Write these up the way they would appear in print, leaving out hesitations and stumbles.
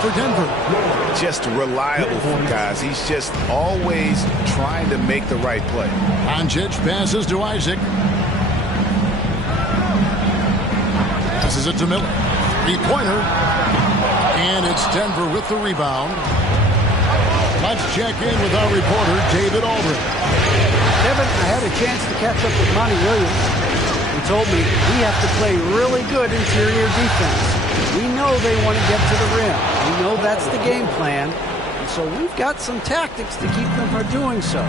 for Denver. Just reliable guys. He's just always trying to make the right play. Doncic passes to Isaac. Passes it to Miller. Three-pointer. And it's Denver with the rebound. Let's check in with our reporter, David Aldridge. Kevin, I had a chance to catch up with Monty Williams. He told me we have to play really good interior defense. We know they want to get to the rim. We know that's the game plan. And so we've got some tactics to keep them from doing so.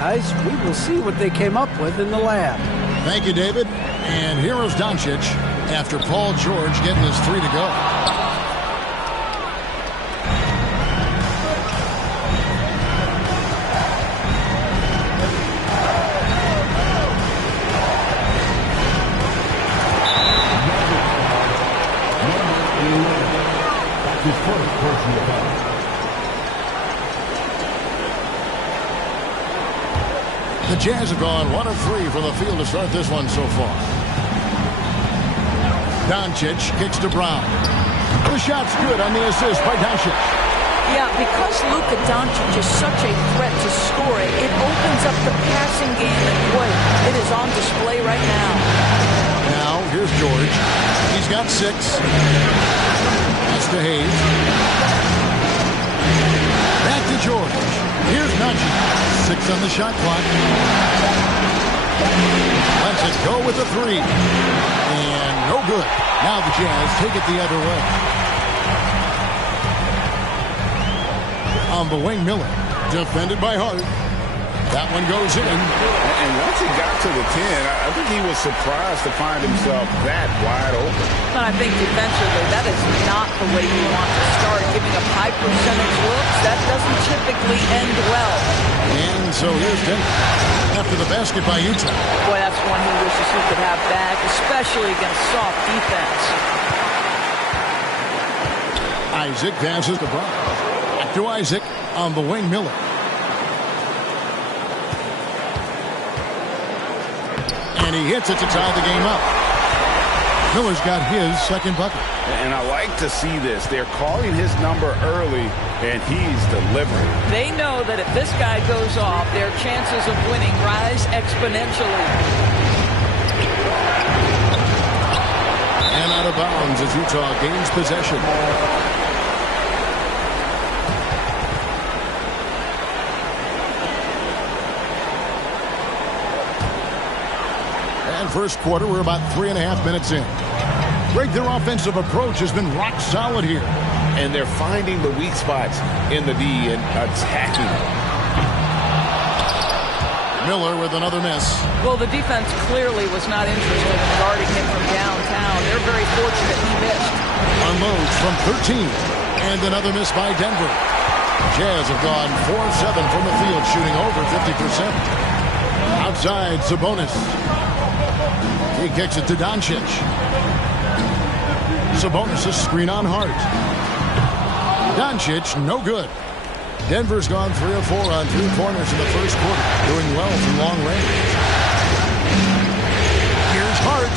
Guys, we will see what they came up with in the lab. Thank you, David. And here is Doncic after Paul George getting his three to go. The Jazz have gone 1 of 3 from the field to start this one so far. Doncic kicks to Brown. The shot's good on the assist by Doncic. Yeah, because Luka Doncic is such a threat to score it, it opens up the passing game, and boy, it is on display right now. Now, here's George. He's got 6. That's to Hayes. Back to George. Here's Najee. 6 on the shot clock. Lets it go with a 3. And no good. Now the Jazz take it the other way. On the wing, Miller. Defended by Hart. That one goes in. And once he got to the 10, I think he was surprised to find himself that wide open. But I think defensively, that is not the way you want to start. Giving up high percentage looks, that doesn't typically end well. And so here's Denver after the basket by Utah. Boy, that's one he wishes he could have back, especially against soft defense. Isaac passes to Brown. Back to Isaac on the wing, Miller. And he hits it to tie the game up. Miller's got his second bucket. And I like to see this. They're calling his number early, and he's delivering. They know that if this guy goes off, their chances of winning rise exponentially. And out of bounds as Utah gains possession. And first quarter, we're about 3.5 minutes in. Greg, their offensive approach has been rock solid here. And they're finding the weak spots in the D and attacking. Miller with another miss. Well, the defense clearly was not interested in guarding him from downtown. They're very fortunate he missed. Unloads from 13. And another miss by Denver. Jazz have gone 4 of 7 from the field, shooting over 50%. Outside, Sabonis. He kicks it to Doncic. Sabonis' screen on Hart. Doncic, no good. Denver's gone 3 of 4 on 3-pointers in the first quarter, doing well from long range. Here's Hart.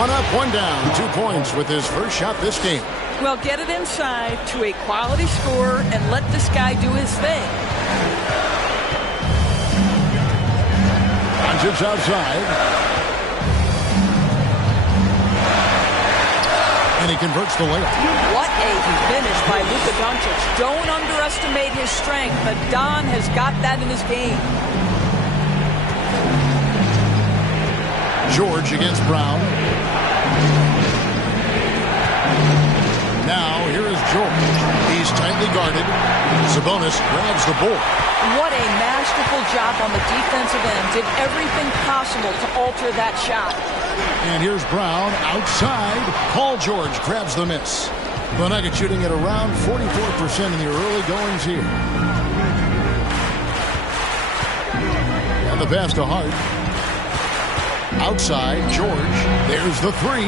1 up, 1 down. 2 points with his first shot this game. Well, get it inside to a quality scorer and let this guy do his thing. Doncic outside. And he converts the layup. What a finish by Luka Doncic. Don't underestimate his strength. But Don has got that in his game. George against Brown. Now here is George. He's tightly guarded. Sabonis grabs the ball. What a masterful job on the defensive end. Did everything possible to alter that shot. And here's Brown outside. Paul George grabs the miss. The Nuggets shooting at around 44% in the early goings here. And the pass to Hart. Outside, George. There's the 3.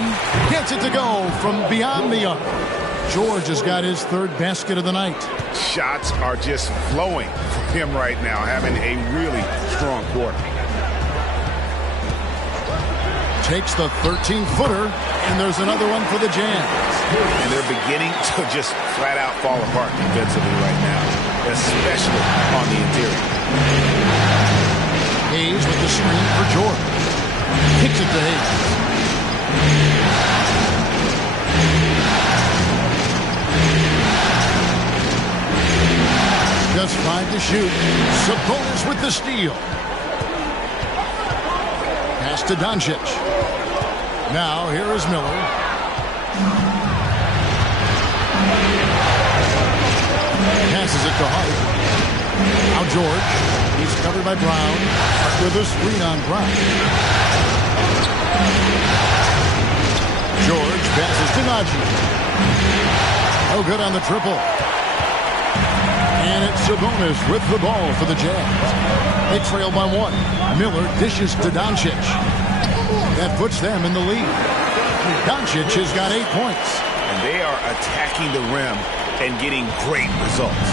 Gets it to go from beyond the arc. George has got his 3rd basket of the night. Shots are just flowing for him right now, having a really strong quarter. Takes the 13-footer, and there's another one for the Jazz. And they're beginning to just flat out fall apart defensively right now, especially on the interior. Hayes with the screen for George. Kicks it to Hayes. Just 5 to shoot. Sabonis with the steal. Pass to Doncic. Now here is Miller. Passes it to Hart. Now George. He's covered by Brown. With a screen on Brown. George passes to Najee. No good on the triple. And it's Sabonis with the ball for the Jazz. They trail by 1. Miller dishes to Doncic. That puts them in the lead. Doncic has got 8 points. And they are attacking the rim and getting great results.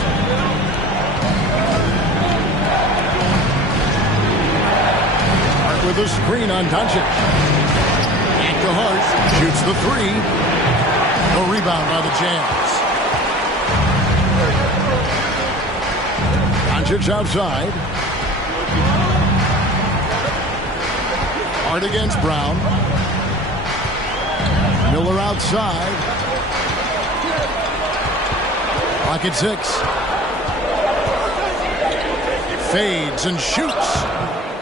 Hart with a screen on Doncic. Back to Hart. Shoots the 3. A rebound by the Jazz. Doncic outside. Hart against Brown. Miller outside. Clock at 6. Fades and shoots.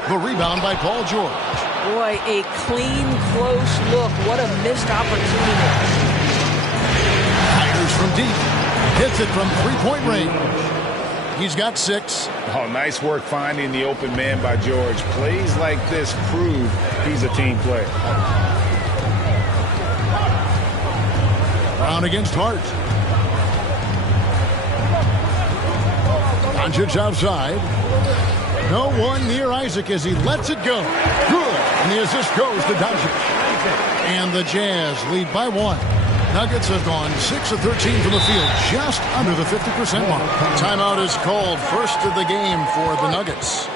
The rebound by Paul George. Boy, a clean, close look. What a missed opportunity. Fires from deep. Hits it from three-point range. He's got 6. Oh, nice work finding the open man by George. Plays like this prove he's a team player. Brown against Hart. Doncic outside. No one near Isaac as he lets it go. Good. And the assist goes to Doncic. And the Jazz lead by 1. Nuggets have gone 6 of 13 from the field, just under the 50% mark. Timeout is called, first of the game for the Nuggets.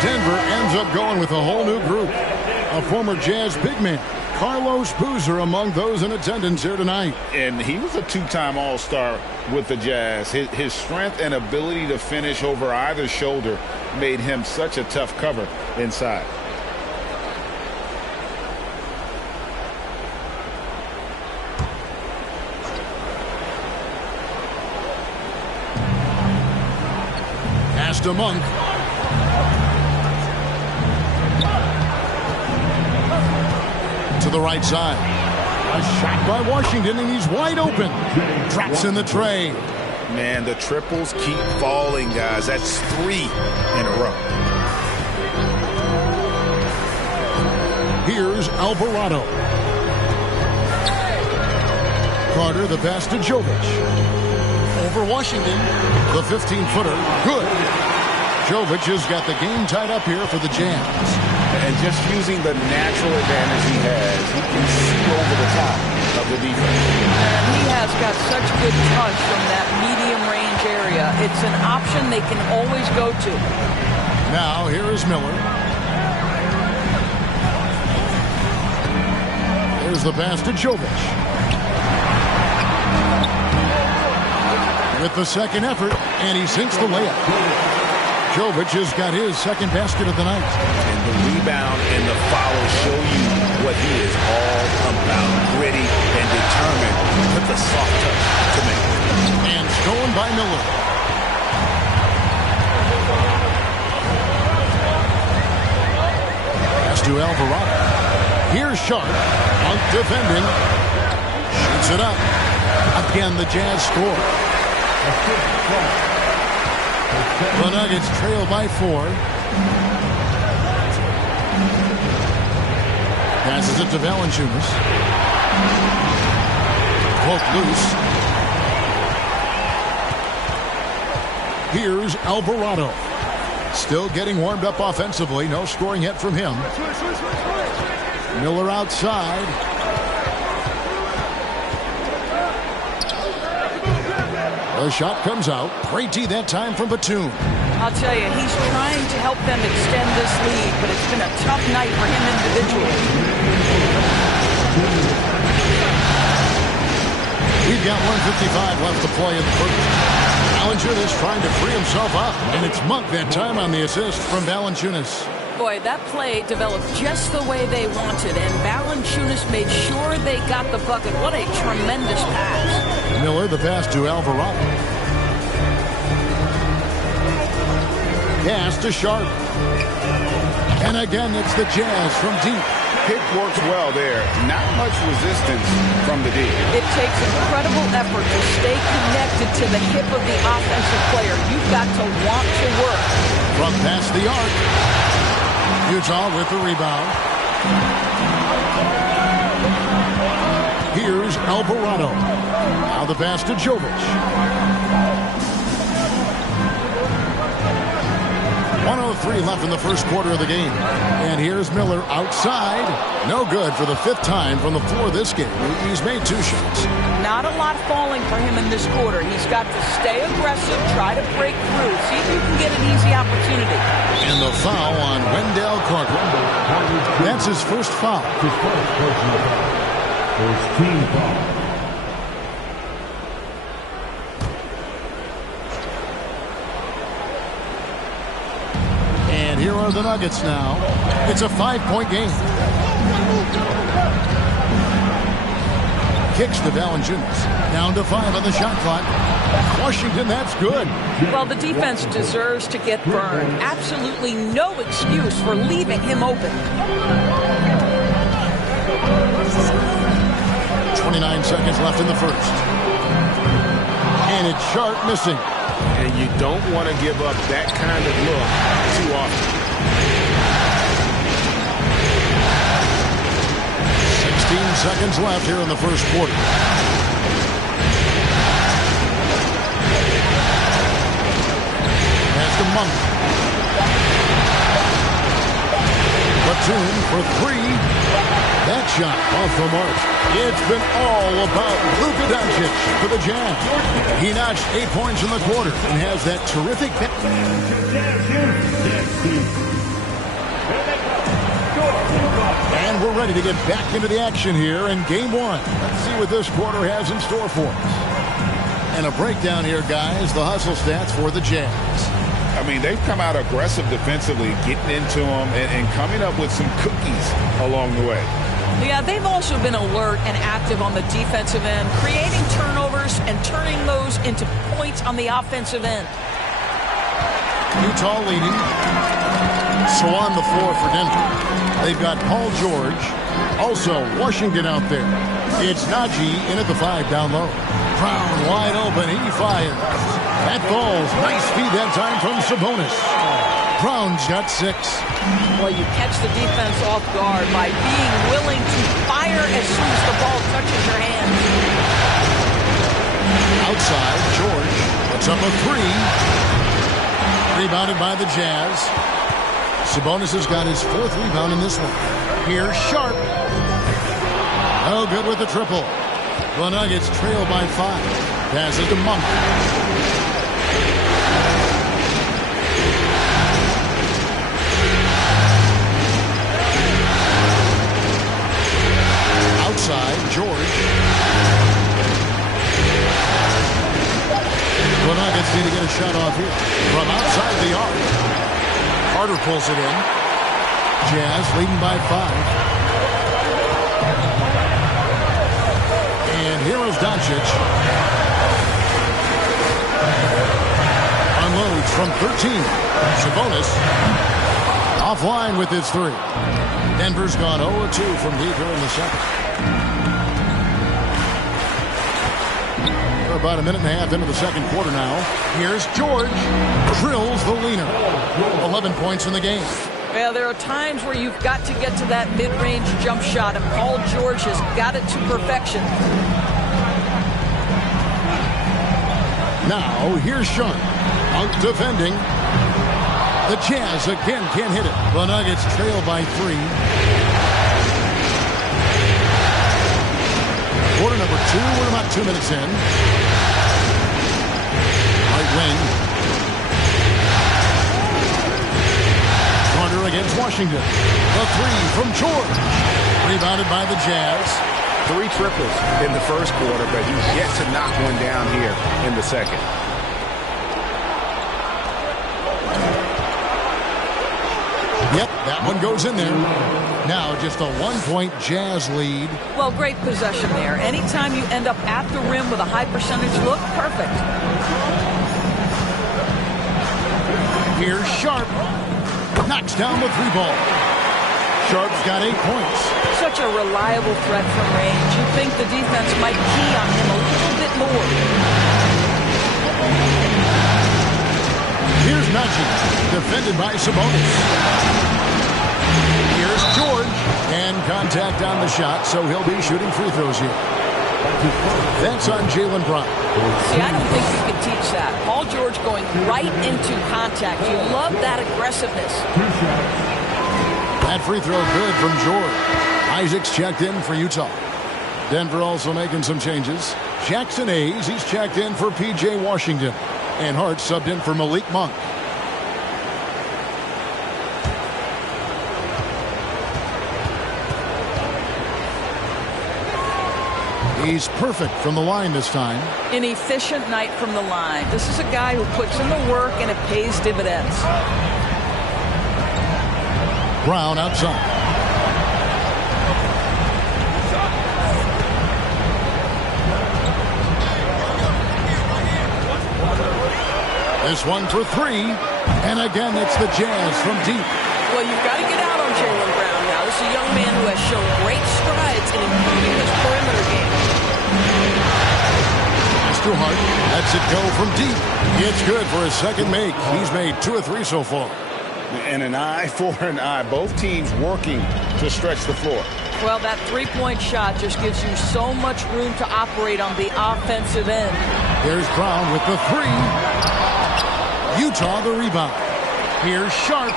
Denver ends up going with a whole new group. A former Jazz big man, Carlos Boozer, among those in attendance here tonight. And he was a 2-time All-Star with the Jazz. His strength and ability to finish over either shoulder made him such a tough cover inside. Pass to Monk. To the right side. A shot by Washington, and he's wide open. Drops in the tray. Man, the triples keep falling, guys. That's 3 in a row. Here's Alvarado. Carter, the pass to Jovic. Over Washington. The 15-footer. Good. Jovic has got the game tied up here for the Jazz. And just using the natural advantage he has, he can see over the top of the defense. And he has got such good touch from that medium range area. It's an option they can always go to. Now here is Miller. There's the pass to Jovic. With the second effort, and he sinks the layup. Jovic has got his second basket of the night. And the rebound and the follow show you what he is all about. Gritty and determined with the soft touch to make. And stolen by Miller. Pass to Alvarado. Here's Sharp. Monk defending. Shoots it up. Again, the Jazz score. The Nuggets trail by 4. Passes it to Valanciunas. Poke loose. Here's Alvarado. Still getting warmed up offensively. No scoring yet from him. Miller outside. The shot comes out. Pretty that time from Batum. I'll tell you, he's trying to help them extend this lead, but it's been a tough night for him individually. We've got 1:55 left to play in the first. Valanciunas trying to free himself up, and it's Monk that time on the assist from Valanciunas. Boy, that play developed just the way they wanted, and Valanciunas made sure they got the bucket. What a tremendous pass. Miller, the pass to Alvarado. Pass to Sharp. And again, it's the Jazz from deep. Pick works well there. Not much resistance from the D. It takes incredible effort to stay connected to the hip of the offensive player. You've got to want to work. From past the arc. Utah with the rebound. Here's Alvarado. Now the pass to Jovic. 1:03 left in the first quarter of the game. And here's Miller outside. No good for the 5th time from the floor this game. He's made 2 shots. Not a lot falling for him in this quarter. He's got to stay aggressive, try to break through, see if you can get an easy opportunity. And the foul on Wendell Carter. That's his first foul. His first personal foul. First team foul. Here are the Nuggets now. It's a 5-point game. Kicks to Valanciunas. Down to 5 on the shot clock. Washington, that's good. Well, the defense deserves to get burned. Absolutely no excuse for leaving him open. 29 seconds left in the first. And it's Sharp missing. And you don't want to give up that kind of look too often. 16 seconds left here in the first quarter. Pass to Monk. Batum for 3. That shot off the mark. It's been all about Luka Doncic for the Jazz. He notched 8 points in the quarter and has that terrific. And we're ready to get back into the action here in Game 1. Let's see what this quarter has in store for us. And a breakdown here, guys. The hustle stats for the Jazz. I mean, they've come out aggressive defensively, getting into them and coming up with some cookies along the way. Yeah, they've also been alert and active on the defensive end, creating turnovers and turning those into points on the offensive end. Utah leading. So on the floor for Denver. They've got Paul George. Also Washington out there. It's Najee in at the 5 down low. Brown wide open. He fires. That falls. Nice feed that time from Sabonis. Brown's got 6. Well, you catch the defense off guard by being willing to fire as soon as the ball touches your hand. Outside, George puts up a 3. Rebounded by the Jazz. Sabonis has got his 4th rebound in this one. Here's Sharp. No good with the triple. The Nuggets trail by 5. Passes to Monk. Outside, George. The Nuggets need to get a shot off here. From outside the arc. Carter pulls it in. Jazz leading by 5. And here is Doncic. Unloads from 13. Sabonis offline with his 3. Denver's gone 0-2 from deep here in the second. We're about a minute and a half into the second quarter now. Here's George. Drills the leaner. 11 points in the game. Well, there are times where you've got to get to that mid-range jump shot, and Paul George has got it to perfection. Now, here's Sharp. Monk defending. The Jazz again can't hit it. The Nuggets trail by 3. Quarter number 2. We're about 2 minutes in. Right wing. Carter against Washington. The 3 from George. Rebounded by the Jazz. 3 triples in the first quarter, but he's yet to knock one down here in the second. Yep, that one goes in there. Now just a 1-point Jazz lead. Well, great possession there. Anytime you end up at the rim with a high percentage look, perfect. Here's Sharp. Knocks down the 3 ball. Sharp's got 8 points. Such a reliable threat from range. You think the defense might key on him a little bit more. Here's Najee, defended by Sabonis. Here's George, and contact on the shot, so he'll be shooting free throws here. That's on Jaylen Brown. See, I don't think you can teach that. Paul George going right into contact. You love that aggressiveness. That free throw good from George. Isaac's checked in for Utah. Denver also making some changes. Jackson Hayes, he's checked in for P.J. Washington. And Hart subbed in for Malik Monk. He's perfect from the line this time. An efficient night from the line. This is a guy who puts in the work and it pays dividends. Brown outside. This one for 3. And again, it's the Jazz from deep. Well, you've got to get out on Jaylen Brown now. This is a young man who has shown great strides in improving his perimeter game. That's too hard. Lets it go from deep. It's good for his second make. He's made 2 or 3 so far. And an eye for an eye. Both teams working to stretch the floor. Well, that 3-point shot just gives you so much room to operate on the offensive end. Here's Brown with the 3. Utah the rebound. Here's Sharp.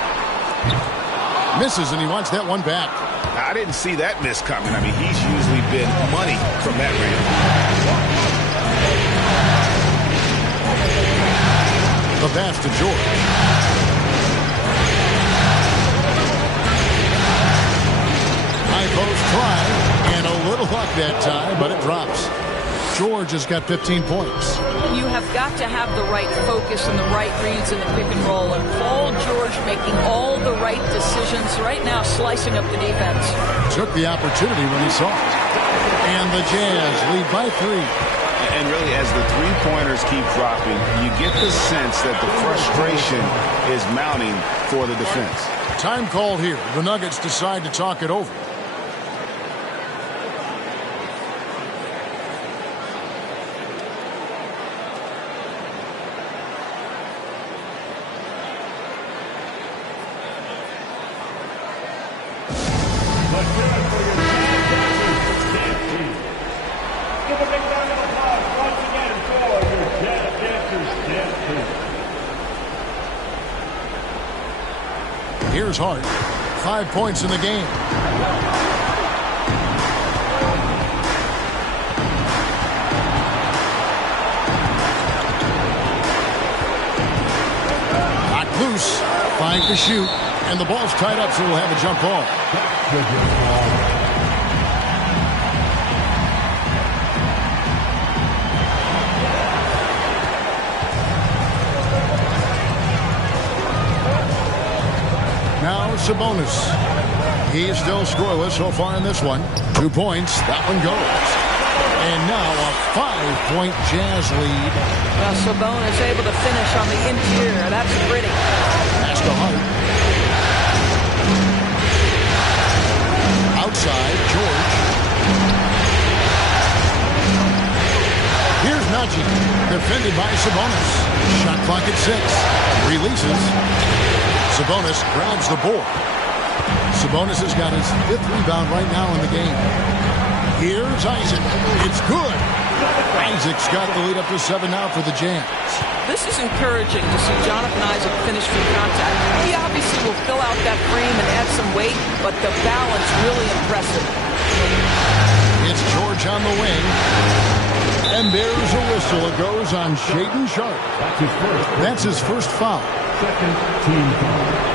Misses, and he wants that one back. I didn't see that miss coming. I mean, he's usually been money from that range. The pass to George. High post try, and a little luck that time, but it drops. George has got 15 points. You have got to have the right focus and the right reads in the pick and roll. And Paul George making all the right decisions right now, slicing up the defense. Took the opportunity when he saw it. And the Jazz lead by 3. And really, as the three-pointers keep dropping, you get the sense that the frustration is mounting for the defense. Time called here. The Nuggets decide to talk it over. Here's Hart. 5 points in the game. Knocked loose. 5 to shoot. And the ball's tied up, so we'll have a jump ball. Now Sabonis. He is still scoreless so far in this one. 2 points. That one goes. And now a 5-point Jazz lead. Well, Sabonis able to finish on the interior. That's pretty. Pass to Hart. Outside, George. Here's Najee. Defended by Sabonis. Shot clock at 6. Releases. Sabonis grabs the board. Sabonis has got his 5th rebound right now in the game. Here's Isaac. It's good. Isaac's got the lead up to 7 now for the Jazz. This is encouraging to see Jonathan Isaac finish from contact. He obviously will fill out that frame and add some weight, but the balance really impressive. It's George on the wing. And there's a whistle. It goes on Shaedon Sharpe. That's his first foul. Second team foul.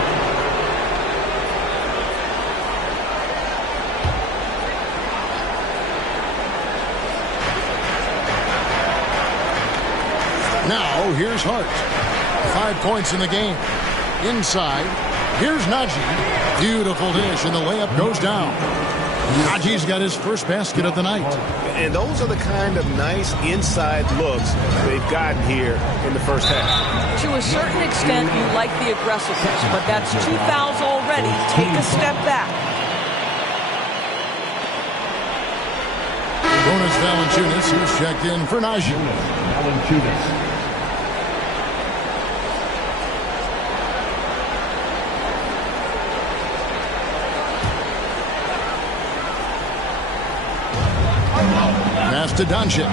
Now, here's Hart. 5 points in the game. Inside, here's Najee. Beautiful dish, and the layup goes down. Najee's got his first basket of the night. And those are the kind of nice inside looks they've gotten here in the first half. To a certain extent, you like the aggressiveness, but that's 2 fouls already. Take a step back. Jonas Valanciunas, who's checked in for Najee. Valanciunas. Pass to Doncic.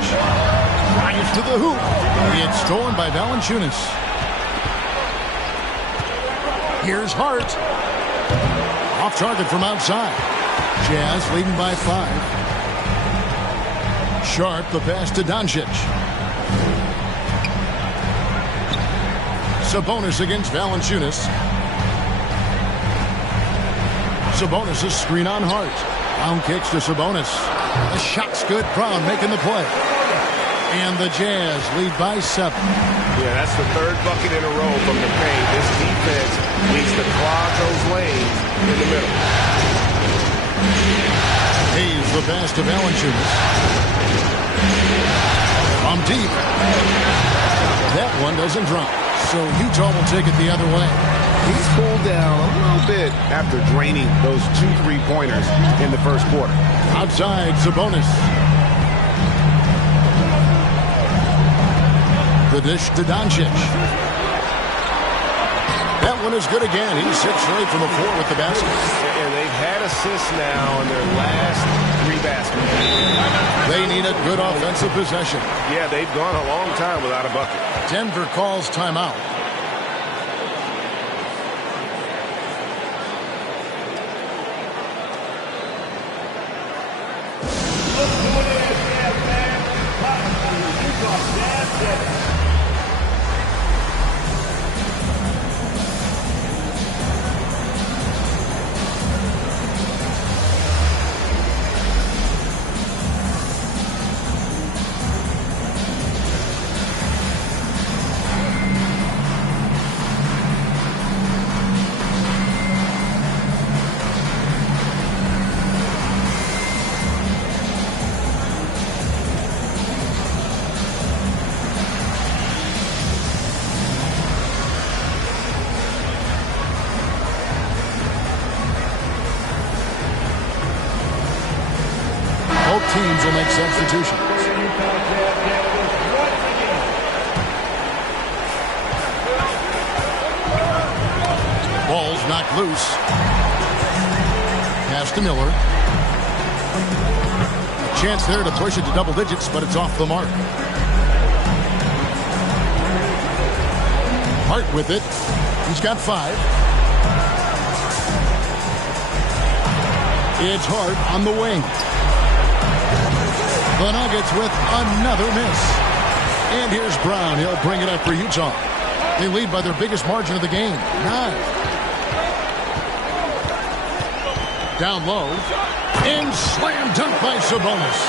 Drives to the hoop. It's stolen by Valanciunas. Here's Hart. Off target from outside. Jazz leading by 5. Sharpe, the pass to Doncic. Sabonis against Valanciunas. Sabonis' screen on Hart. Brown kicks to Sabonis. The shot's good. Brown making the play. And the Jazz lead by 7. Yeah, that's the 3rd bucket in a row from the paint. This defense needs to clog those lanes in the middle. Hayes the pass to Valanciunas. From deep. That one doesn't drop. So Utah will take it the other way. He's cooled down a little bit after draining those 2 3-pointers in the first quarter. Outside, Sabonis. The dish to Doncic. That one is good again. He's 6 straight from the floor with the basket. And they've had assists now in their last 3 baskets. They need a good offensive possession. Yeah, they've gone a long time without a bucket. Denver calls timeout. Both teams will make substitutions. Ball's knocked loose. Pass to Miller. A chance there to push it to double digits, but it's off the mark. Hart with it. He's got 5. It's Hart on the wing. The Nuggets with another miss. And here's Brown. He'll bring it up for Utah. They lead by their biggest margin of the game, 9. Down low. And slam dunk by Sabonis.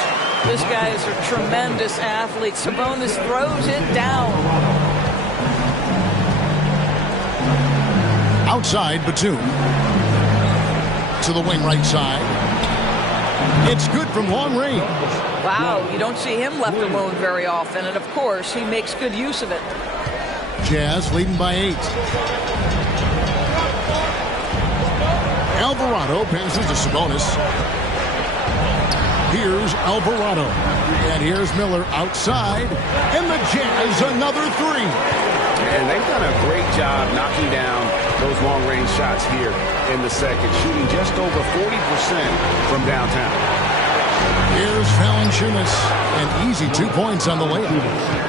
This guy is a tremendous athlete. Sabonis throws it down. Outside, Batum. To the wing right side. It's good from long range. Wow, you don't see him left alone very often, and of course, he makes good use of it. Jazz leading by 8. Alvarado passes to Sabonis. Here's Alvarado. And here's Miller outside. And the Jazz another 3. And they've done a great job knocking down those long-range shots here in the second, shooting just over 40% from downtown. Here's Here's Valanciunas, and easy 2 points on the layup.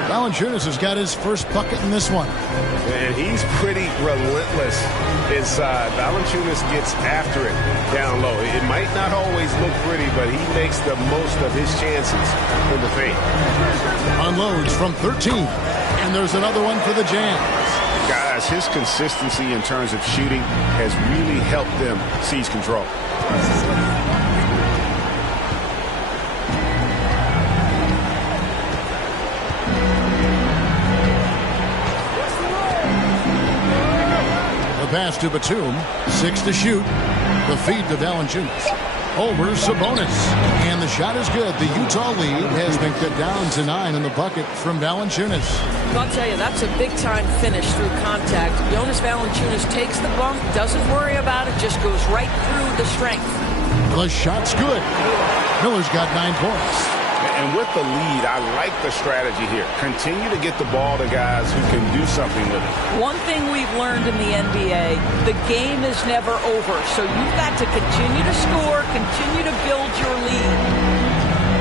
Valanciunas has got his first bucket in this one. And he's pretty relentless inside. Valanciunas gets after it down low. It might not always look pretty, but he makes the most of his chances in the paint. Unloads from 13, and there's another one for the Jazz. Guys, his consistency in terms of shooting has really helped them seize control. The pass to Batum, 6 to shoot. The feed to Valanciunas. Over Sabonis, and the shot is good. The Utah lead has been cut down to 9 in the bucket from Valanciunas. I'll tell you, that's a big-time finish through contact. Jonas Valanciunas takes the bump, doesn't worry about it, just goes right through the strength. The shot's good. Miller's got 9 points. And with the lead, I like the strategy here. Continue to get the ball to guys who can do something with it. One thing we've learned in the NBA, the game is never over. So you've got to continue to score, continue to build your lead.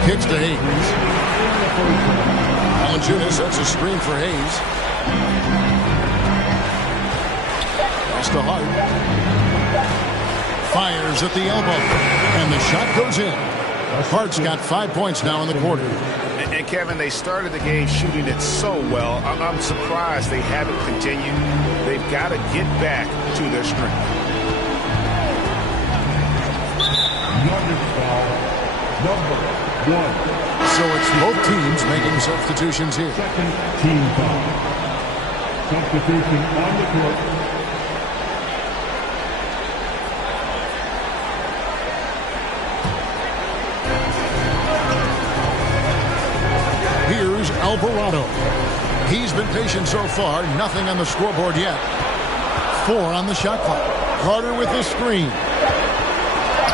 Kicks to Hayes. Valanciunas sets a screen for Hayes. Pass to Hart. Fires at the elbow. And the shot goes in. Hart's got 5 points now in the quarter. And Kevin, they started the game shooting it so well. I'm surprised they haven't continued. They've got to get back to their strength. Number 1. So it's both teams making substitutions here. Second team foul. Substitution on the court. Here's Alvarado. He's been patient so far. Nothing on the scoreboard yet. 4 on the shot clock. Carter with the screen.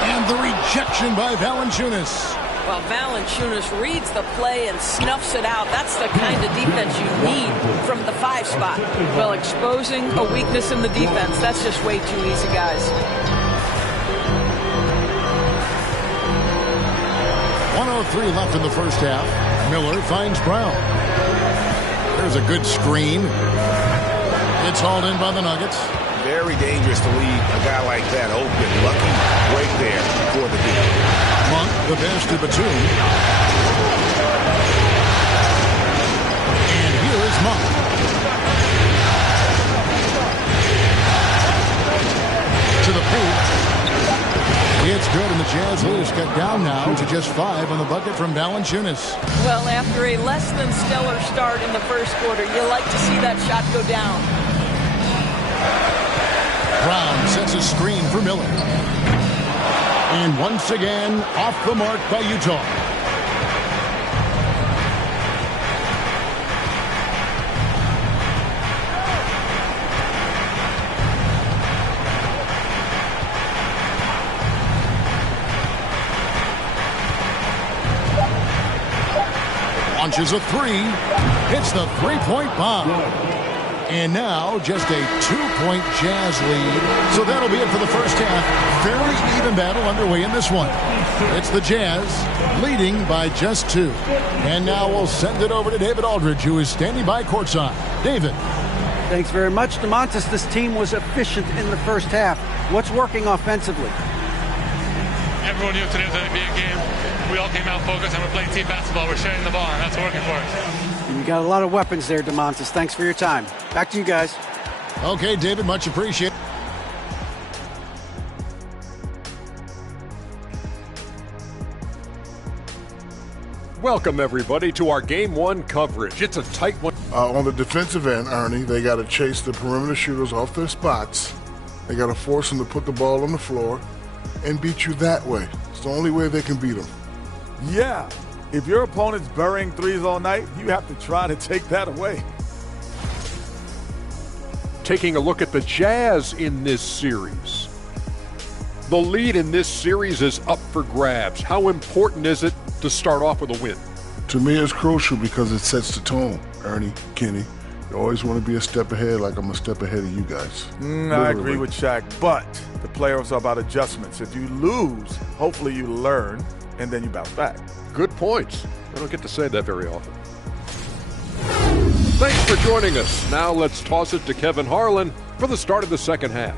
And the rejection by Valanciunas. Well, Valanciunas reads the play and snuffs it out. That's the kind of defense you need from the 5 spot. Well, exposing a weakness in the defense, that's just way too easy, guys. 1:03 left in the first half. Miller finds Brown. There's a good screen. It's hauled in by the Nuggets. Very dangerous to leave a guy like that open. Lucky right there for the deal. Monk, the pass to Batum. And here is Monk. To the paint. It's good, and the Jazz lead is cut down now to just 5 on the bucket from Valanciunas. Well, after a less than stellar start in the first quarter, you like to see that shot go down. Brown sets a screen for Miller. And once again, off the mark by Utah. Launches a 3. Hits the 3-point bomb. And now just a 2-point Jazz lead. So that'll be it for the first half. Fairly even battle underway in this one. It's the Jazz leading by just 2. And now we'll send it over to David Aldridge, who is standing by courtside. David. Thanks very much, DeMontis. This team was efficient in the first half. What's working offensively? Everyone knew today was going to be a game. We all came out focused, and we're playing team basketball. We're sharing the ball, and that's working for us. You got a lot of weapons there, DeMontis. Thanks for your time. Back to you guys. Okay, David, much appreciated. Welcome, everybody, to our Game 1 coverage. It's a tight one. On the defensive end, Ernie, they got to chase the perimeter shooters off their spots. They got to force them to put the ball on the floor and beat you that way. It's the only way they can beat them. Yeah. If your opponent's burying threes all night, you have to try to take that away. Taking a look at the Jazz in this series. The lead in this series is up for grabs. How important is it to start off with a win? To me, it's crucial because it sets the tone, Ernie, Kenny. You always want to be a step ahead, like I'm a step ahead of you guys. I agree with Shaq, but the playoffs are about adjustments. If you lose, hopefully you learn and then you bounce back. Good points. I don't get to say that very often. Thanks for joining us. Now let's toss it to Kevin Harlan for the start of the second half.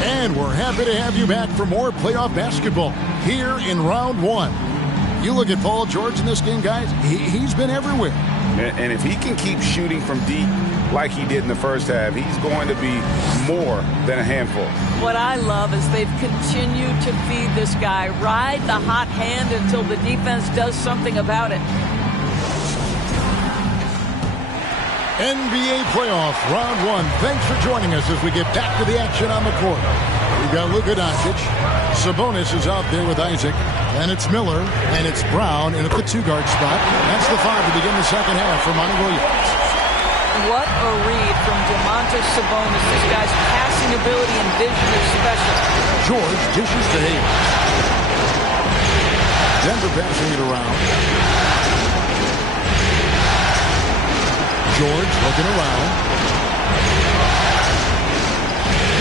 And we're happy to have you back for more playoff basketball here in round one. You look at Paul George in this game, guys, he's been everywhere. And if he can keep shooting from deep like he did in the first half, he's going to be more than a handful. What I love is they've continued to feed this guy. Ride the hot hand until the defense does something about it. NBA playoff round one. Thanks for joining us as we get back to the action on the court. We've got Luka Doncic. Sabonis is out there with Isaac. Then it's Miller, and it's Brown in at the two-guard spot. That's the five to begin the second half for Monty Williams. What a read from Domantas Sabonis. This guy's passing ability and vision is special. George dishes to Hayes. Denver passing it around. George looking around.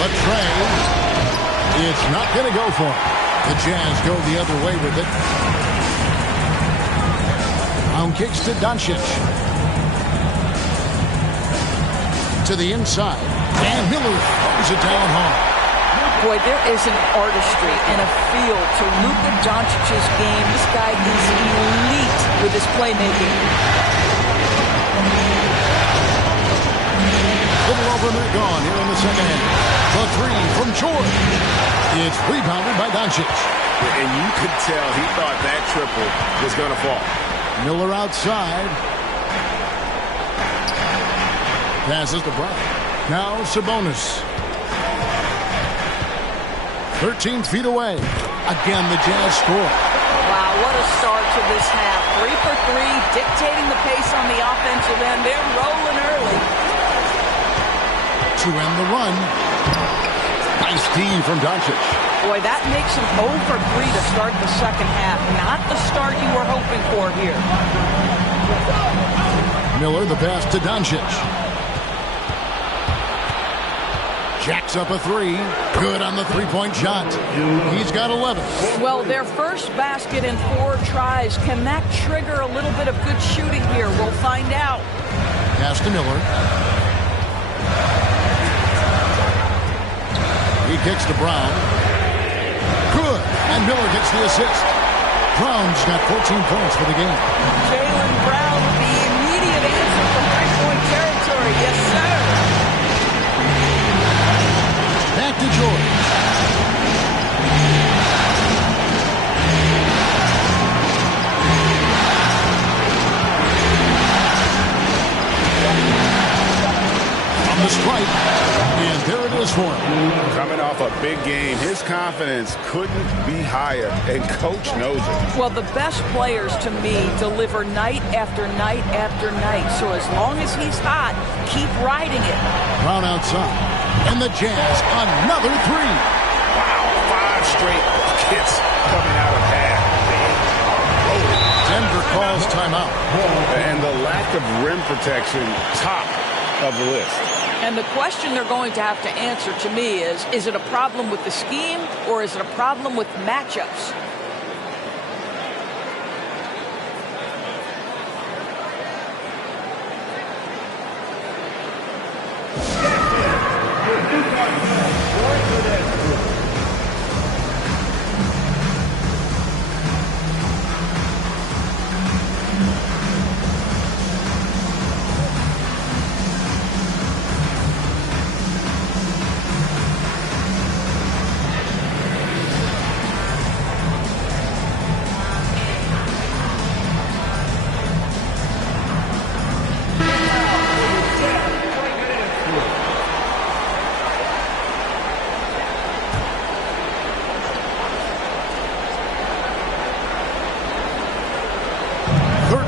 But Trey, it's not going to go for him. The Jazz go the other way with it. On kicks to Doncic. To the inside. And Miller throws it down hard. Boy, there is an artistry and a feel to Luka Doncic's game. This guy is elite with his playmaking. Little over a minute gone here in the second half. The three from George. It's rebounded by Doncic. And you could tell he thought that triple was going to fall. Miller outside. Passes to Brown. Now Sabonis. 13 feet away. Again, the Jazz score. Wow, what a start to this half. 3 for 3, dictating the pace on the offensive end. They're rolling early. To end the run. Nice team from Doncic. Boy, that makes him 0 for 3 to start the second half. Not the start you were hoping for here. Miller, the pass to Doncic. Jacks up a three. Good on the three-point shot. He's got 11. Well, their first basket in 4 tries. Can that trigger a little bit of good shooting here? We'll find out. Pass to Miller. He kicks to Brown. Good. And Miller gets the assist. Brown's got 14 points for the game. Jaylen Brown with the immediate answer from three-point territory. Yes, sir. Back to George. On the strike. And there it is for him. Coming off a big game, his confidence couldn't be higher, and Coach knows it. Well, the best players, to me, deliver night after night after night. So as long as he's hot, keep riding it. Brown outside. And the Jazz, another three. Wow, 5 straight buckets coming out of half. Denver calls timeout. And the lack of rim protection, top of the list. And the question they're going to have to answer to me is it a problem with the scheme or is it a problem with matchups?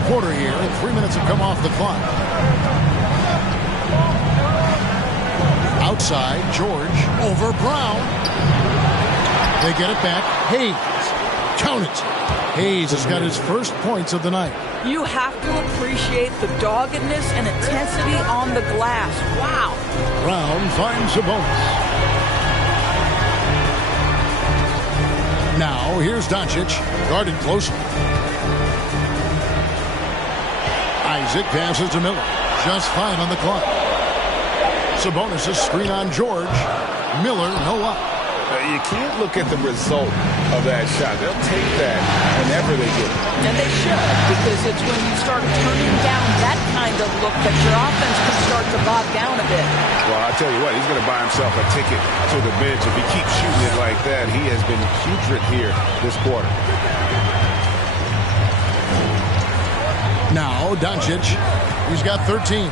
Quarter here, and 3 minutes have come off the clock. Outside, George over Brown. They get it back. Hayes. Count it. Hayes has got his first points of the night. You have to appreciate the doggedness and intensity on the glass. Wow. Brown finds Sabonis. Now here's Doncic, guarded closely. Isaac passes to Miller. Just fine on the clock. Sabonis' screen on George. Miller, no up. You can't look at the result of that shot. They'll take that whenever they get it. And they should, because it's when you start turning down that kind of look that your offense can start to bog down a bit. Well, I'll tell you what, he's going to buy himself a ticket to the bench. If he keeps shooting it like that, he has been putrid here this quarter. Now, Doncic. He's got 13.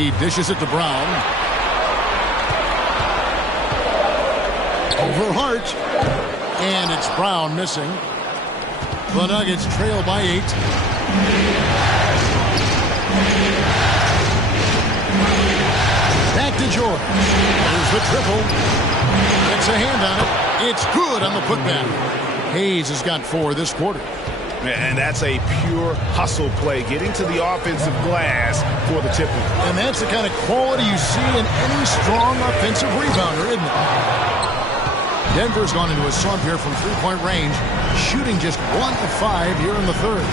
He dishes it to Brown. Over Hart. And it's Brown missing. The Nuggets trail by 8. Back to George. There's the triple. Gets a hand on it. It's good on the putback. Hayes has got 4 this quarter. And that's a pure hustle play, getting to the offensive glass for the tip. And that's the kind of quality you see in any strong offensive rebounder, isn't it? Denver's gone into a slump here from three-point range, shooting just 1 of 5 here in the third.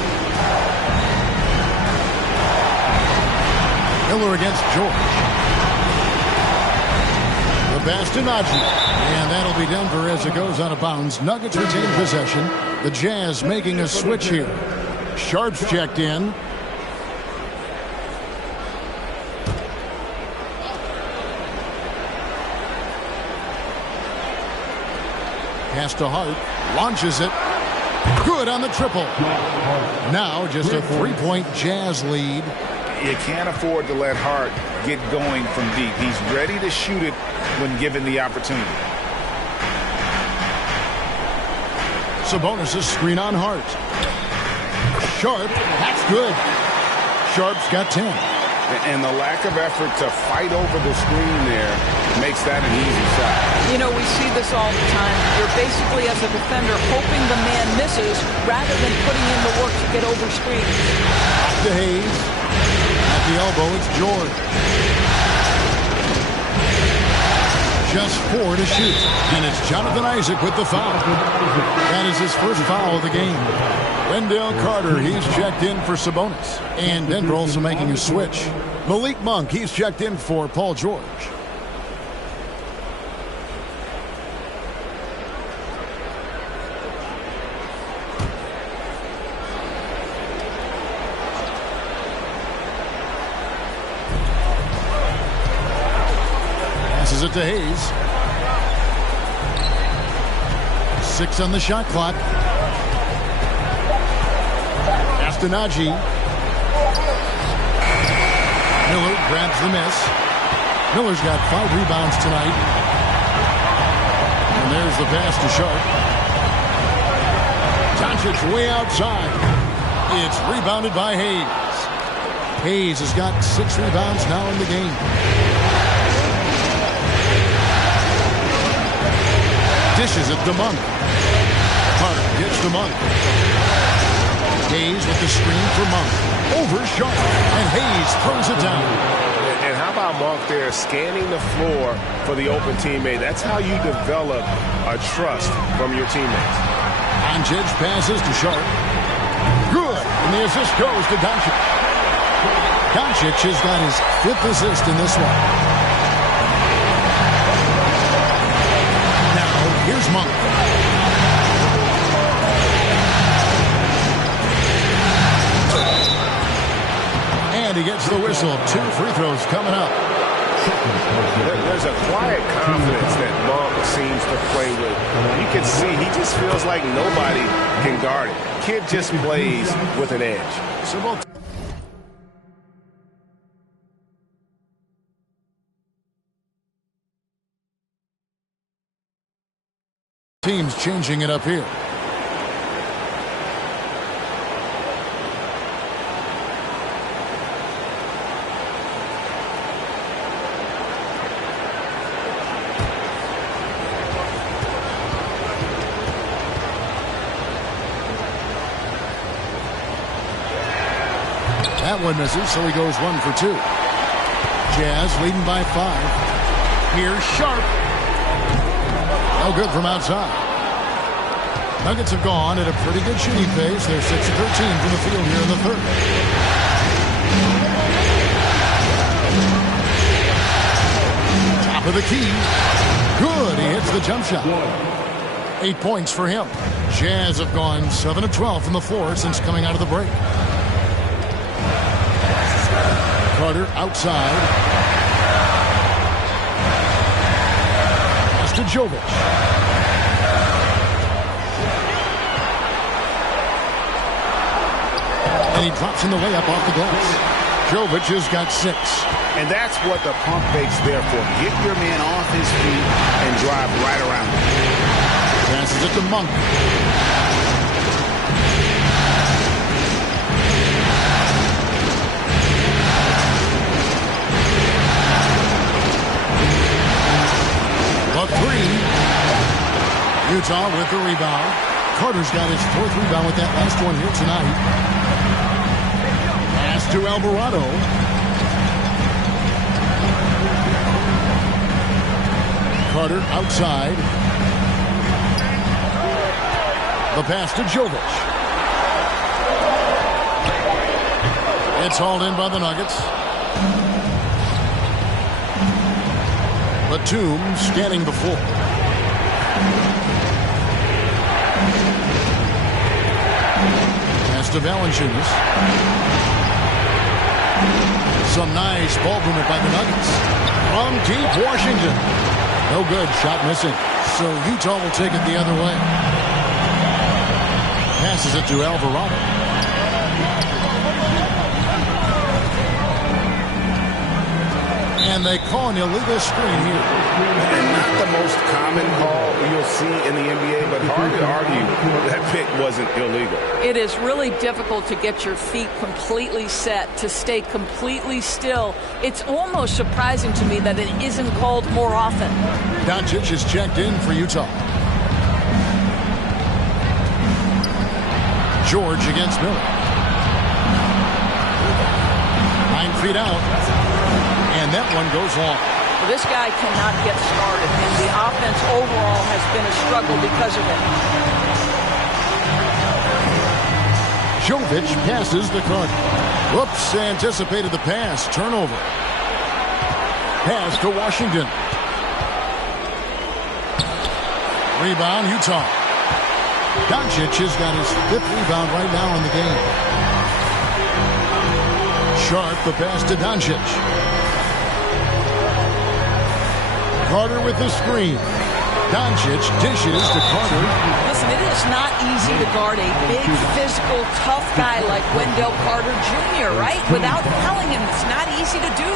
Miller against George. The pass to Najee. And that'll be Denver as it goes out of bounds. Nuggets retain possession. The Jazz making a switch here. Sharp's checked in. Pass to Hart. Launches it. Good on the triple. Now just a 3-point Jazz lead. You can't afford to let Hart get going from deep. He's ready to shoot it when given the opportunity. Sabonis' screen on Hart. Sharp, that's good. Sharp's got 10. And the lack of effort to fight over the screen there makes that an easy shot. You know, we see this all the time. You're basically, as a defender, hoping the man misses rather than putting in the work to get over screens. Back to Hayes. At the elbow, it's George. Just 4 to shoot. And it's Jonathan Isaac with the foul. That is his first foul of the game. Wendell Carter, he's checked in for Sabonis. And Denver also making a switch. Malik Monk, he's checked in for Paul George. Passes it to Hayes. 6 on the shot clock. Pass to Najee. Miller grabs the miss. Miller's got 5 rebounds tonight. And there's the pass to Sharp. Doncic way outside. It's rebounded by Hayes. Hayes has got 6 rebounds now in the game. Dishes it to Monk. Carter gets to Monk. Hayes with the screen for Monk. Over Sharp. And Hayes throws it down. And how about Monk there scanning the floor for the open teammate? That's how you develop a trust from your teammates. Doncic passes to Sharp. Good. And the assist goes to Doncic. Doncic has got his 5th assist in this one. Now, here's Monk. And he gets the whistle. 2 free throws coming up. There's a quiet confidence that Monk seems to play with. You can see he just feels like nobody can guard it. Kid just plays with an edge. Teams changing it up here. That one misses, so he goes 1 for 2. Jazz leading by 5. Here's Sharp. No good from outside. Nuggets have gone at a pretty good shooting pace. They're 6 of 13 from the field here in the third. Top of the key. Good. He hits the jump shot. 8 points for him. Jazz have gone 7 of 12 from the floor since coming out of the break. Carter outside. Pass to Jovic. And he drops in the layup off the glass. Jovic has got 6. And that's what the pump fake's there for. Get your man off his feet and drive right around him. Passes it to Monk. A 3. Utah with the rebound. Carter's got his 4th rebound with that last one here tonight. Pass to Alvarado. Carter outside. The pass to Jovic. It's hauled in by the Nuggets. Batum scanning the floor. Pass to Valanciunas. Some nice ball movement by the Nuggets. From deep Washington. No good. Shot missing. So Utah will take it the other way. Passes it to Alvarado. And they call an illegal screen here. And not the most common call you'll see in the NBA, but hard to argue that pick wasn't illegal. It is really difficult to get your feet completely set, to stay completely still. It's almost surprising to me that it isn't called more often. Doncic is checked in for Utah. George against Miller. 9 feet out. And that one goes long. Well, this guy cannot get started, and the offense overall has been a struggle because of it. Jovic passes the Carter. Whoops, anticipated the pass. Turnover. Pass to Washington. Rebound, Utah. Doncic has got his 5th rebound right now in the game. Sharp, the pass to Doncic. Carter with the screen. Doncic dishes to Carter. Listen, it is not easy to guard a big, physical, tough guy like Wendell Carter Jr., right? Without fouling him, it's not easy to do.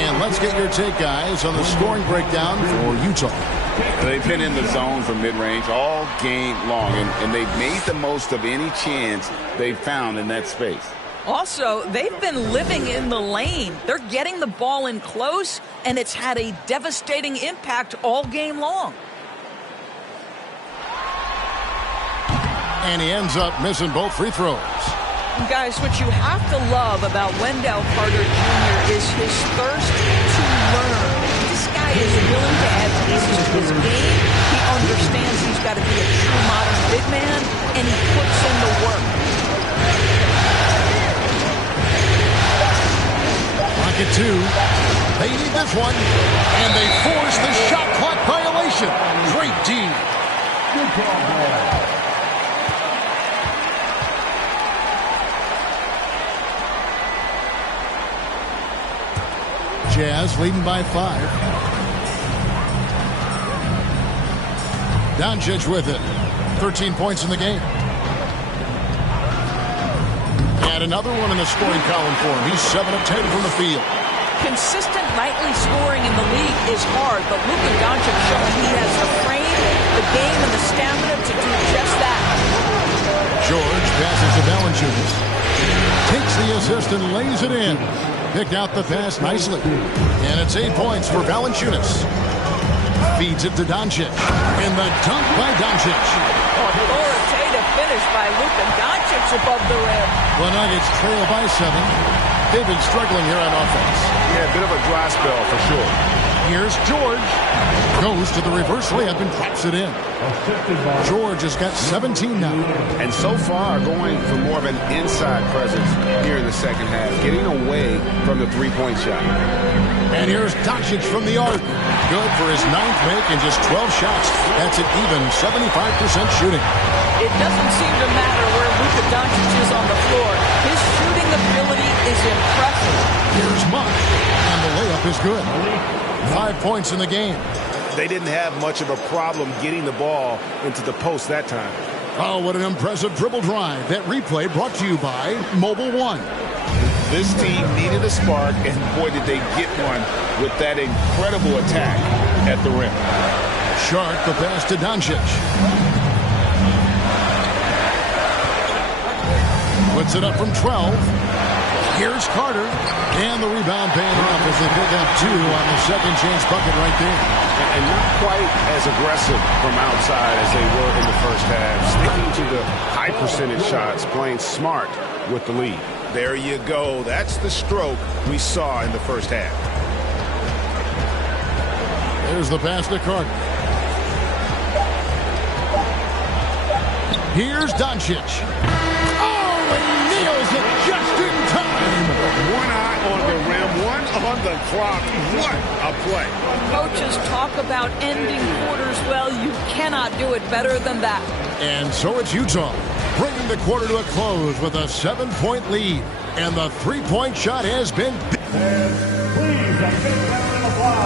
And let's get your take, guys, on the scoring breakdown for Utah. They've been in the zone from mid-range all game long, and they've made the most of any chance they've found in that space. Also, they've been living in the lane. They're getting the ball in close, and it's had a devastating impact all game long. And he ends up missing both free throws. Guys, what you have to love about Wendell Carter Jr. is his thirst to learn. This guy is willing to add pieces to his game. He understands he's got to be a true modern big man, and he puts in the work. Rocket 2. They need this one, and they force the shot clock violation. Great D. Jazz leading by 5. Doncic with it. 13 points in the game. And another one in the scoring column for him. He's 7 of 10 from the field. Consistent nightly scoring in the league is hard, but Luka Doncic showing he has the frame, the game, and the stamina to do just that. George passes to Valanciunas. Takes the assist and lays it in. Picked out the pass nicely. And it's 8 points for Valanciunas. Feeds it to Doncic. And the dunk by Doncic. Authoritative finish finish by Luka Doncic above the rim. The Nuggets trail by 7. They've been struggling here on offense. Yeah, a bit of a dry spell for sure. Here's George. Goes to the reverse layup and drops it in. George has got 17 now. And so far, going for more of an inside presence here in the second half, getting away from the three-point shot. And here's Doncic from the arc. Good for his 9th make and just 12 shots. That's an even 75% shooting. It doesn't seem to matter where Luka Doncic is on the floor. His shooting ability is impressive. Here's Monk. And the layup is good. 5 points in the game. They didn't have much of a problem getting the ball into the post that time. Oh, what an impressive dribble drive. That replay brought to you by Mobile One. This team needed a spark, and boy, did they get one with that incredible attack at the rim. Sharp the pass to Doncic. Puts it up from 12. Here's Carter. And the rebound paying off as they pick up 2 on the second chance bucket right there. And not quite as aggressive from outside as they were in the first half. Sticking to the high percentage shots, playing smart with the lead. There you go. That's the stroke we saw in the first half. There's the pass to Carter. Here's Doncic. Oh, and nails it just in time. One eye on the rim, one on the clock. What a play. Coaches talk about ending quarters. Well, you cannot do it better than that. And so it's Utah, bringing the quarter to a close with a 7-point lead. And the three-point shot has been...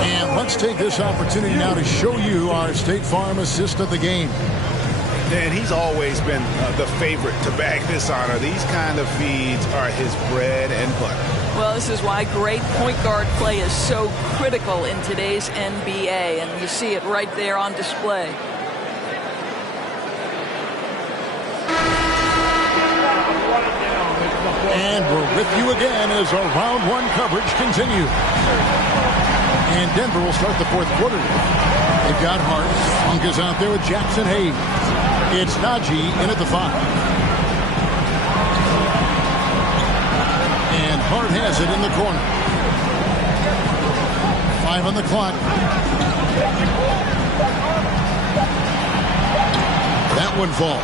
And let's take this opportunity now to show you our State Farm assist of the game. And he's always been the favorite to bag this honor. These kind of feeds are his bread and butter. Well, this is why great point guard play is so critical in today's NBA. And you see it right there on display. And we're with you again as our round 1 coverage continues. And Denver will start the fourth quarter. They've got Hart. Funk is out there with Jackson Hayes. It's Najee in at the 5. And Hart has it in the corner. 5 on the clock. That one falls.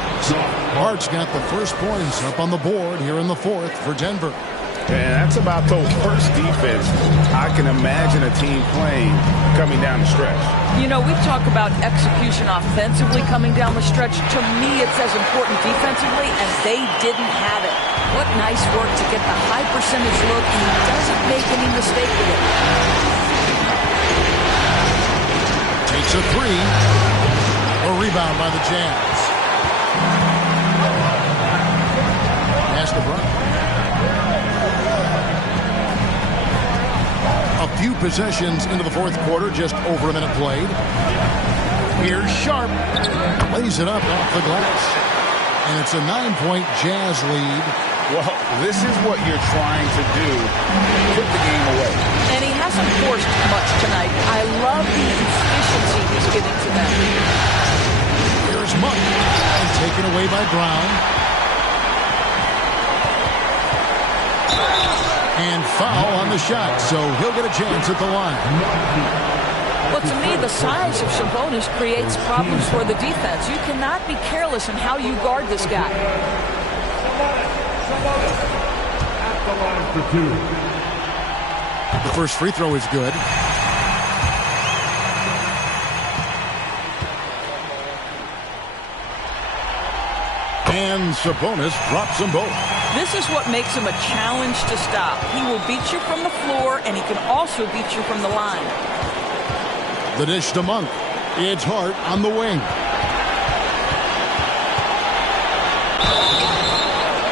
Hart's got the first points up on the board here in the fourth for Denver. And that's about the worst defense I can imagine a team playing coming down the stretch. You know, we talk about execution offensively coming down the stretch. To me, it's as important defensively, and they didn't have it. What nice work to get the high percentage look, and he doesn't make any mistake with it. Takes a 3. A rebound by the Jazz. Pass to Brown. A few possessions into the fourth quarter, just over a minute played. Here's Sharp. Lays it up off the glass. And it's a 9-point Jazz lead. Well, this is what you're trying to do. Put the game away. And he hasn't forced much tonight. I love the efficiency he's giving to them. Here's Monk. And taken away by Brown. And foul on the shot, so he'll get a chance at the line. Well, to me, the size of Sabonis creates problems for the defense. You cannot be careless in how you guard this guy. At the line for 2. The first free throw is good. And Sabonis drops them both. This is what makes him a challenge to stop. He will beat you from the floor, and he can also beat you from the line. The dish to Monk. It's Hart on the wing.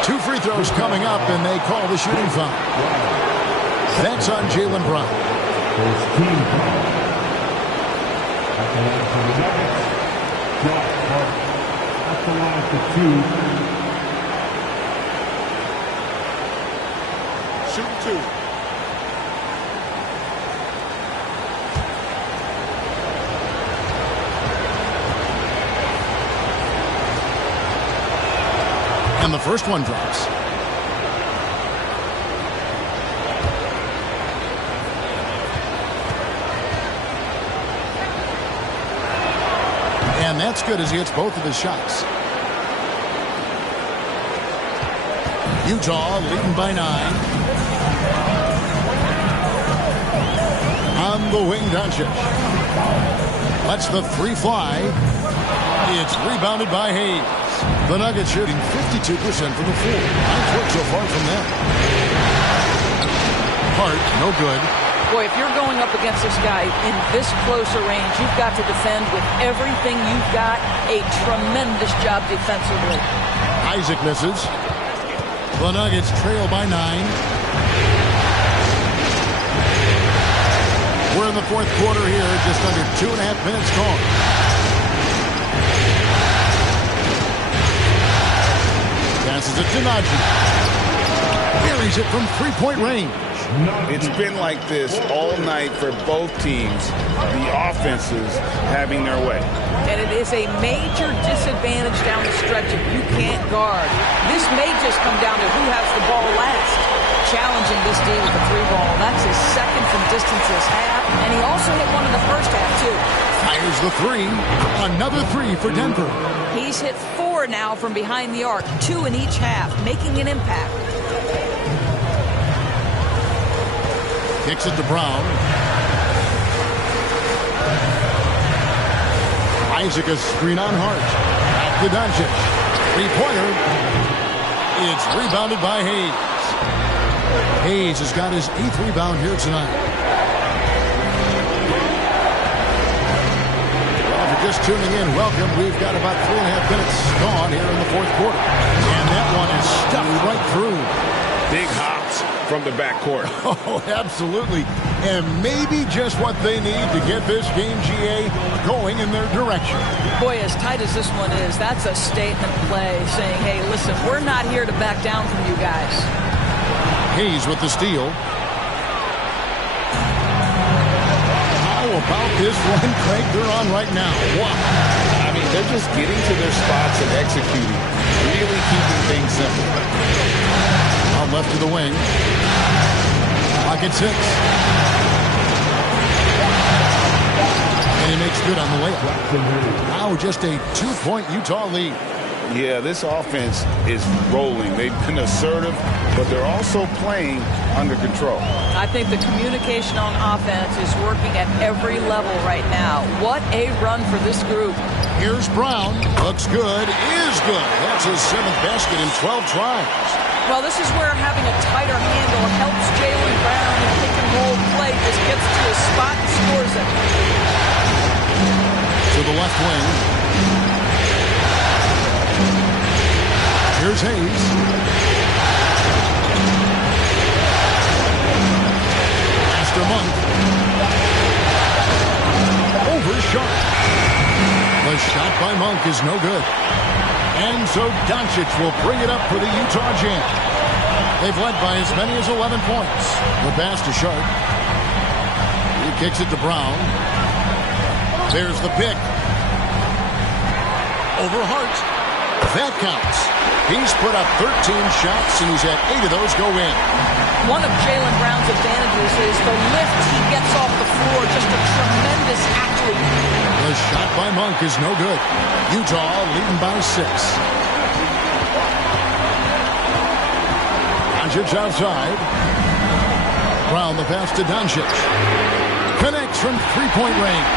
2 free throws coming up, and they call the shooting foul. That's on Jaylen Brown. First team foul. At the line for the Nuggets, Josh Hart. At the line for 2. Shoot 2. And the first one drops. And that's good as he hits both of his shots. Utah leading by 9. On the wing, Doncic. Lets the 3 fly. It's rebounded by Hayes. The Nuggets shooting 52% from the floor. Nice work so far from them. Hart, no good. Boy, if you're going up against this guy in this close a range, you've got to defend with everything you've got. A tremendous job defensively. Isaac misses. The Nuggets trail by 9. We're in the fourth quarter here, just under 2.5 minutes gone. Passes it to Najee. Buries it from three-point range. It's been like this all night for both teams, the offenses having their way. And it is a major disadvantage down the stretch if you can't guard. This may just come down to who has the ball last. Challenging this D with the 3-ball. That's his second from distance this half. And he also hit one in the first half, too. Fires the 3. Another 3 for Denver. He's hit 4 now from behind the arc. 2 in each half, making an impact. Kicks it to Brown. Isaac a screen on Hart. Back to Doncic. 3-pointer. It's rebounded by Hayes. Hayes has got his 8th rebound here tonight. Well, if you're just tuning in, welcome. We've got about 3.5 minutes gone here in the fourth quarter. And that one is stuffed right through. Big hops from the backcourt. Oh, absolutely. And maybe just what they need to get this game, GA, going in their direction. Boy, as tight as this one is, that's a statement play saying, hey, listen, we're not here to back down from you guys. Hayes with the steal. How about this one, Craig, they're on right now? Wow. I mean, they're just getting to their spots and executing. Really keeping things simple. Out left to the wing. Clock at 6. And he makes good on the layup. Now just a 2-point Utah lead. Yeah, this offense is rolling. They've been assertive, but they're also playing under control. I think the communication on offense is working at every level right now. What a run for this group. Here's Brown. Looks good. Is good. That's his 7th basket in 12 tries. Well, this is where having a tighter handle helps Jaylen Brown in pick-and-roll play. Just gets to his spot and scores it. To the left wing. Here's Hayes. Master Monk. Overshot. The shot by Monk is no good. And so Doncic will bring it up for the Utah Jazz. They've led by as many as 11 points. The pass to Sharp. He kicks it to Brown. There's the pick. Over Hart. That counts. He's put up 13 shots, and he's had 8 of those go in. One of Jaylen Brown's advantages is the lift he gets off the floor. Just a tremendous athlete. The shot by Monk is no good. Utah leading by 6. Doncic outside. Brown the pass to Doncic. Connects from 3-point range.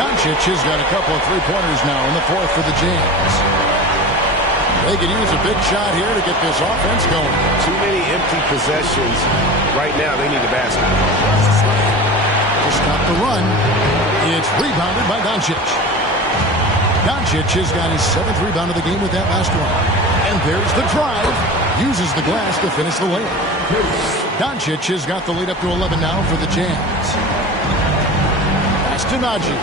Doncic has got a couple of 3-pointers now in the fourth for the Jazz. They could use a big shot here to get this offense going. Too many empty possessions. Right now, they need a basket. To stop the run, it's rebounded by Doncic. Doncic has got his 7th rebound of the game with that last one. And there's the drive. Uses the glass to finish the layup. Doncic has got the lead up to 11 now for the Jazz. Pass to Najee.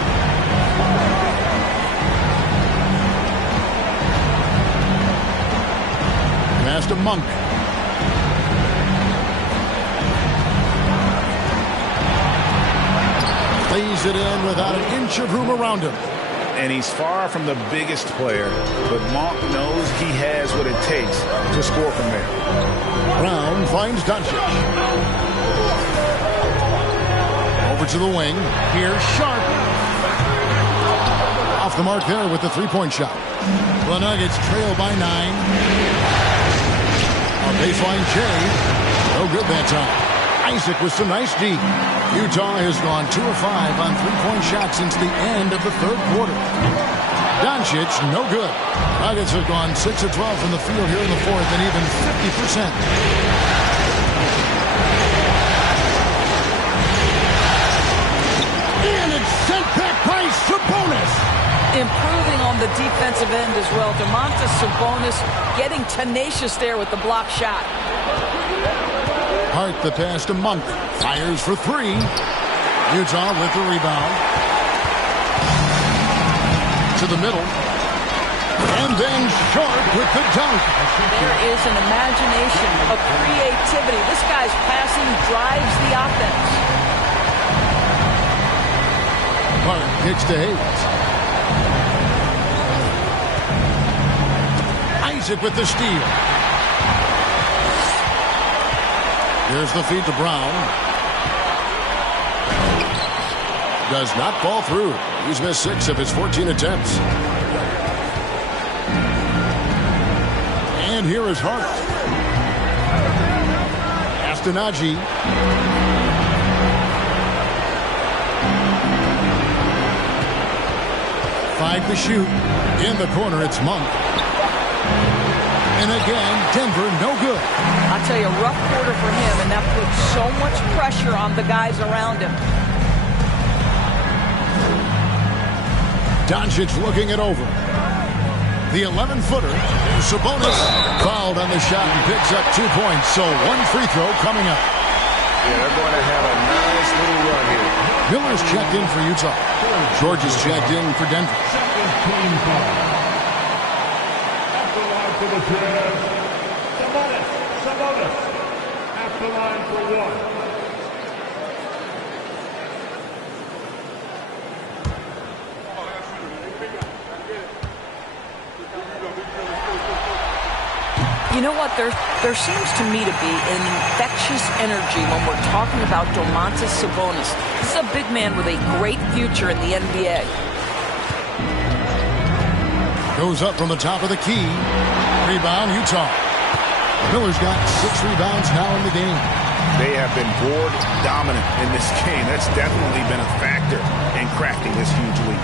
Pass to Monk. Plays it in without an inch of room around him. And he's far from the biggest player, but Monk knows he has what it takes to score from there. Brown finds Doncic. Over to the wing. Here's Sharp. Off the mark there with the three-point shot. The Nuggets trail by 9. On baseline, Jay. No good that time. Isaac with some nice D. Utah has gone 2 of 5 on three-point shots since the end of the third quarter. Doncic, no good. Nuggets have gone 6 of 12 from the field here in the fourth and even 50%. And it's sent back by Sabonis. Improving on the defensive end as well. Domantas Sabonis getting tenacious there with the block shot. Hart the pass to Monk. Fires for 3. Utah with the rebound. To the middle. And then Sharp with the dunk. There is an imagination, a creativity. This guy's passing drives the offense. Hart kicks to Hayes. Isaac with the steal. Here's the feed to Brown. Does not fall through. He's missed 6 of his 14 attempts. And here is Hart. Astanaji. 5 to shoot. In the corner, it's Monk. And again, Denver, no good. I'll tell you, a rough quarter for him, and that puts so much pressure on the guys around him. Doncic looking it over. The 11-footer, Sabonis, fouled on the shot and picks up 2 points. So 1 free throw coming up. Yeah, they're going to have a nice little run here. Miller's checked in for Utah. George is checked in for Denver. For the Jazz, Sabonis at the line for 1. You know what? There seems to me to be an infectious energy when we're talking about Domantas Sabonis. This is a big man with a great future in the NBA. Goes up from the top of the key. Rebound, Utah. Miller's got 6 rebounds now in the game. They have been board dominant in this game. That's definitely been a factor in crafting this huge lead.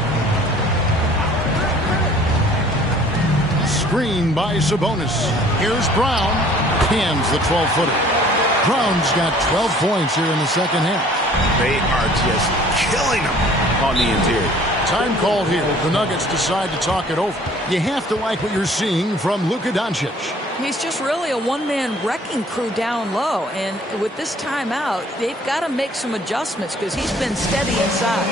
Screen by Sabonis. Here's Brown. Hams the 12-footer. Brown's got 12 points here in the second half. They are just killing them on the interior. Time called here. The Nuggets decide to talk it over. You have to like what you're seeing from Luka Doncic. He's just really a one-man wrecking crew down low. And with this timeout, they've got to make some adjustments because he's been steady inside.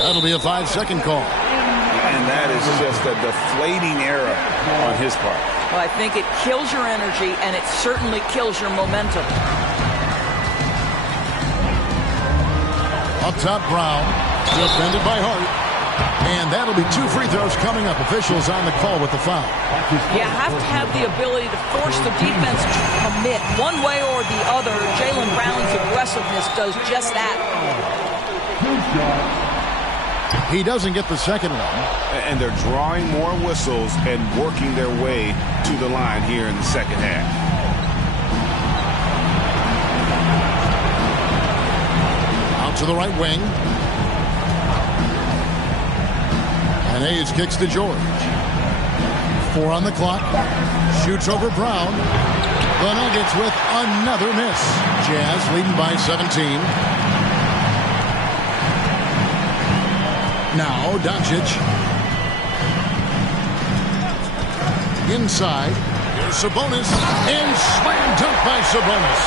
That'll be a 5-second call. And that is just a deflating error on his part. Well, I think it kills your energy, and it certainly kills your momentum. Up top, Brown. Defended by Hart. And that'll be 2 free throws coming up. Officials on the call with the foul. You have to have the ability to force the defense to commit one way or the other. Jaylen Brown's aggressiveness does just that. He doesn't get the second one. And they're drawing more whistles and working their way to the line here in the second half. Out to the right wing. And Hayes kicks to George. 4 on the clock. Shoots over Brown. The Nuggets with another miss. Jazz leading by 17. Now Doncic. Inside. Here's Sabonis. And slam dunk by Sabonis.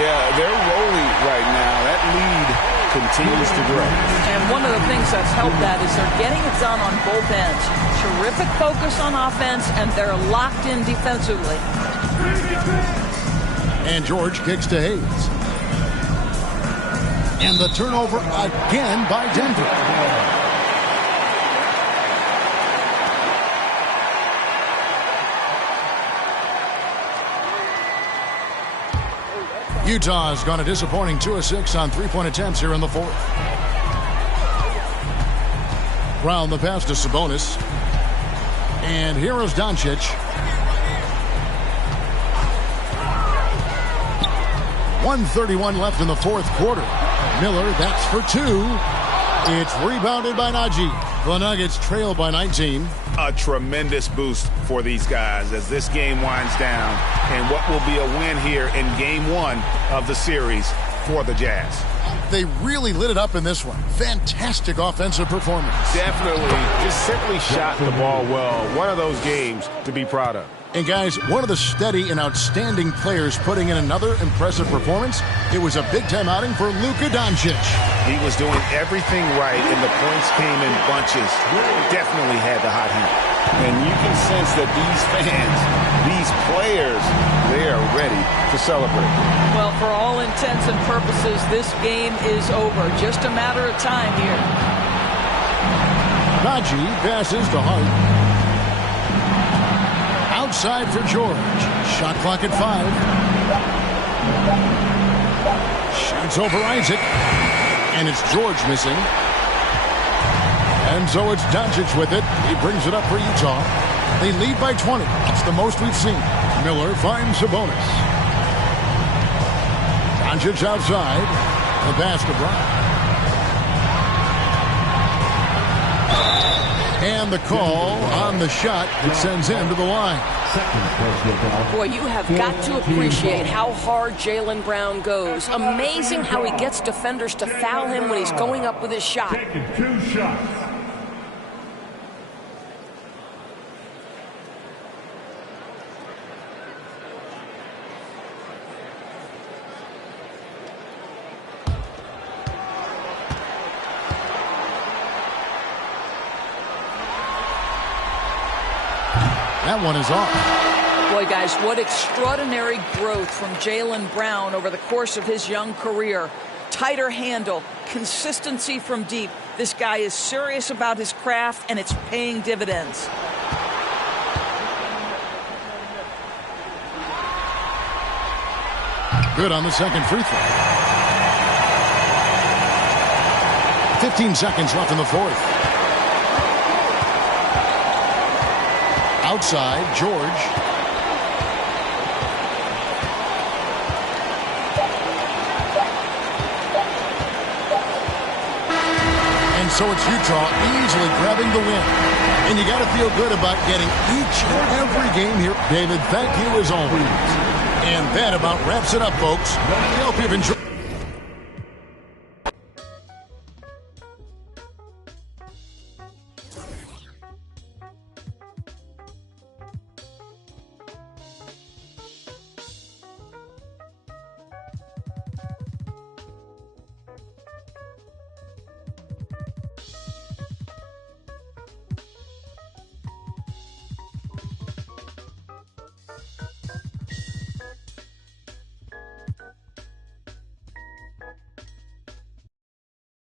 Yeah, they're rolling right now. That lead continues to grow. And one of the things that's helped that is they're getting it done on both ends. Terrific focus on offense, and they're locked in defensively. And George kicks to Hayes. And the turnover again by Denver. Utah's gone a disappointing 2 of 6 on three-point attempts here in the fourth. Brown the pass to Sabonis. And here is Doncic. .131 left in the fourth quarter. Miller, that's for 2. It's rebounded by Najee. The Nuggets trail by 19. A tremendous boost for these guys as this game winds down, and what will be a win here in game 1 of the series for the Jazz. They really lit it up in this one. Fantastic offensive performance. Definitely. Just simply shot the ball well. One of those games to be proud of. And guys, one of the steady and outstanding players putting in another impressive performance. It was a big-time outing for Luka Doncic. He was doing everything right, and the points came in bunches. Definitely had the hot heat. And you can sense that these fans, these players, they are ready to celebrate. Well, for all intents and purposes, this game is over. Just a matter of time here. Najee passes to Hart. Outside for George. Shot clock at 5. Shoots over Isaac. And it's George missing. And so it's Doncic with it. He brings it up for Utah. They lead by 20. That's the most we've seen. Miller finds Sabonis. Doncic outside. The pass to Brown. And the call on the shot that sends him to the line. Boy, you have got to appreciate how hard Jaylen Brown goes. Amazing how he gets defenders to foul him when he's going up with his shot. Taking 2 shots. That one is off. Boy, guys, what extraordinary growth from Jaylen Brown over the course of his young career. Tighter handle, consistency from deep. This guy is serious about his craft, and it's paying dividends. Good on the second free throw. 15 seconds left in the fourth. Outside, George. And so it's Utah easily grabbing the win. And you got to feel good about getting each and every game here. David, thank you as always. And that about wraps it up, folks. I hope you've enjoyed.